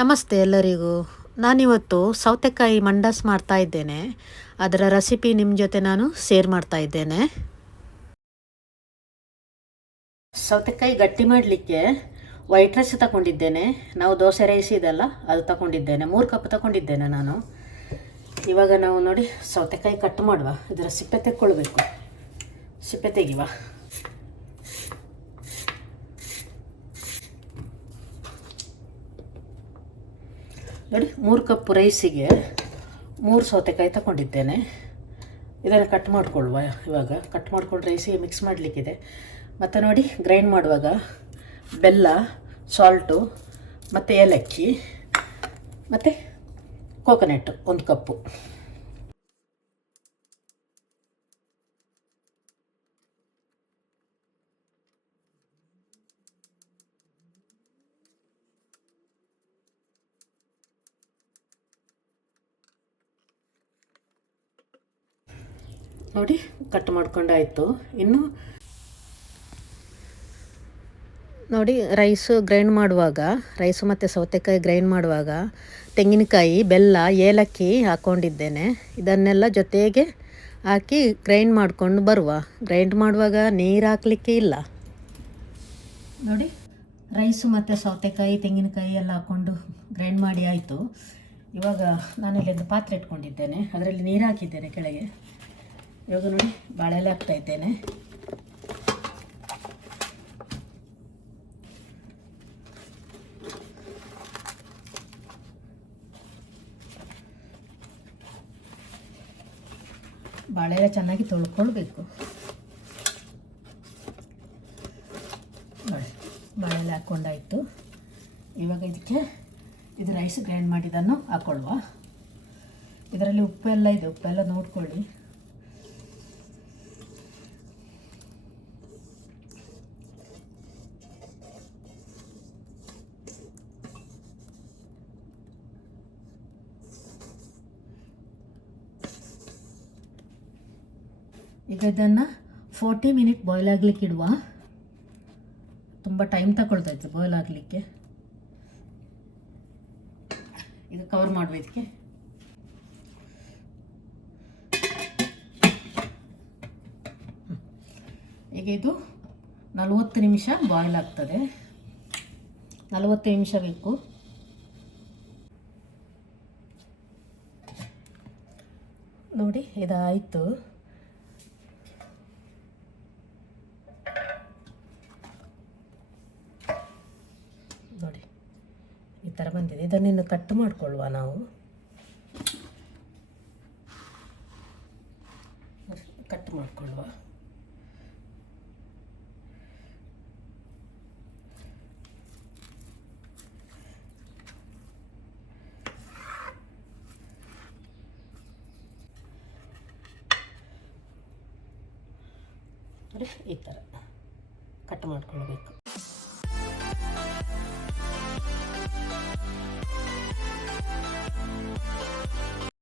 ನಮಸ್ತೆ ಎಲ್ಲರಿಗೂ. ನಾನಿವತ್ತು ಸೌತೆಕಾಯಿ ಮಂಡಾಸ್ ಮಾಡ್ತಾ ಇದ್ದೇನೆ. ಅದರ ರೆಸಿಪಿ ನಿಮ್ಮ ಜೊತೆ ನಾನು ಶೇರ್ ಮಾಡ್ತಾ ಇದ್ದೇನೆ. ಸೌತೆಕಾಯಿ ಗಟ್ಟಿ ಮಾಡಲಿಕ್ಕೆ ವೈಟ್ ರೈಸ್ ತಗೊಂಡಿದ್ದೇನೆ. ನಾವು ದೋಸೆ ರೈಸ್ ಇದೆಲ್ಲ ಅದು ತಗೊಂಡಿದ್ದೇನೆ. 3 ಕಪ್ ತಗೊಂಡಿದ್ದೇನೆ ನಾನು. ಇವಾಗ ನಾವು ನೋಡಿ ಸೌತೆಕಾಯಿ ಕಟ್ ಮಾಡುವ. ಇದರ ಸಿಪ್ಪೆ ತೆಕ್ಕೊಳ್ಬೇಕು. ಸಿಪ್ಪೆ ತೆಗಿವ. ನೋಡಿ 3 ಕಪ್ ರೈಸಿಗೆ 3 ಸೌತೆಕಾಯಿ ತಗೊಂಡಿದ್ದೇನೆ. ಇದನ್ನು ಕಟ್ ಮಾಡಿಕೊಳ್ಳುವ. ಇವಾಗ ಕಟ್ ಮಾಡ್ಕೊಂಡು ರೈಸಿಗೆ ಮಿಕ್ಸ್ ಮಾಡಲಿಕ್ಕಿದೆ. ಮತ್ತು ನೋಡಿ ಗ್ರೈಂಡ್ ಮಾಡುವಾಗ ಬೆಲ್ಲ, ಸಾಲ್ಟು ಮತ್ತು ಏಲಕ್ಕಿ ಮತ್ತು ಕೋಕೋನಟ್ 1 ಕಪ್ಪು. ನೋಡಿ ಕಟ್ ಮಾಡ್ಕೊಂಡಾಯಿತು. ಇನ್ನು ನೋಡಿ ರೈಸು ಗ್ರೈಂಡ್ ಮಾಡುವಾಗ, ರೈಸು ಮತ್ತು ಸೌತೆಕಾಯಿ ಗ್ರೈಂಡ್ ಮಾಡುವಾಗ ತೆಂಗಿನಕಾಯಿ, ಬೆಲ್ಲ, ಏಲಕ್ಕಿ ಹಾಕ್ಕೊಂಡಿದ್ದೇನೆ. ಇದನ್ನೆಲ್ಲ ಜೊತೆಗೆ ಹಾಕಿ ಗ್ರೈಂಡ್ ಮಾಡಿಕೊಂಡು ಬರುವ. ಗ್ರೈಂಡ್ ಮಾಡುವಾಗ ನೀರು ಹಾಕಲಿಕ್ಕೆ ಇಲ್ಲ. ನೋಡಿ ರೈಸು ಮತ್ತು ಸೌತೆಕಾಯಿ, ತೆಂಗಿನಕಾಯಿ ಎಲ್ಲ ಹಾಕ್ಕೊಂಡು ಗ್ರೈಂಡ್ ಮಾಡಿ ಆಯಿತು. ಇವಾಗ ನಾನಿಲ್ಲಿ ಒಂದು ಪಾತ್ರೆ ಇಟ್ಕೊಂಡಿದ್ದೇನೆ. ಅದರಲ್ಲಿ ನೀರು ಹಾಕಿದ್ದೇನೆ ಕೆಳಗೆ. ಇವಾಗ ನೋಡಿ ಬಾಳೆಲೆ ಹಾಕ್ತಾ ಇದ್ದೇನೆ. ಬಾಳೆಲೆ ಚೆನ್ನಾಗಿ ತೊಳ್ಕೊಳ್ಬೇಕು. ನೋಡಿ ಬಾಳೆಲೆ ಹಾಕ್ಕೊಂಡಾಯಿತು. ಇವಾಗ ಇದಕ್ಕೆ ಇದು ರೈಸ್ ಗ್ರೈಂಡ್ ಮಾಡಿದ್ದನ್ನು ಹಾಕ್ಕೊಳ್ಳುವ. ಇದರಲ್ಲಿ ಉಪ್ಪೆಲ್ಲ ಇದೆ, ಉಪ್ಪೆಲ್ಲ ನೋಡ್ಕೊಳ್ಳಿ. ಈಗ ಇದನ್ನು 40 ಮಿನಿಟ್ ಬಾಯ್ಲ್ ಆಗಲಿಕ್ಕೆ ಇಡುವ. ತುಂಬ ಟೈಮ್ ತಗೊಳ್ತಾಯಿತ್ತು ಬಾಯ್ಲ್ ಆಗಲಿಕ್ಕೆ. ಈಗ ಕವರ್ ಮಾಡುವ ಇದಕ್ಕೆ. ಈಗ ಇದು 40 ನಿಮಿಷ ಬಾಯ್ಲ್ ಆಗ್ತದೆ. 40 ನಿಮಿಷ ಬೇಕು. ನೋಡಿ ಇದಾಯಿತು. ನೋಡಿ ಈ ಥರ ಬಂದಿದೆ. ಇದನ್ನಿನ್ನು ಕಟ್ ಮಾಡಿಕೊಳ್ಳುವ ನಾವು. ಕಟ್ ಮಾಡಿಕೊಳ್ಳುವ. ನೋಡಿ ಈ ಥರ ಕಟ್ ಮಾಡಿಕೊಳ್ಬೇಕು.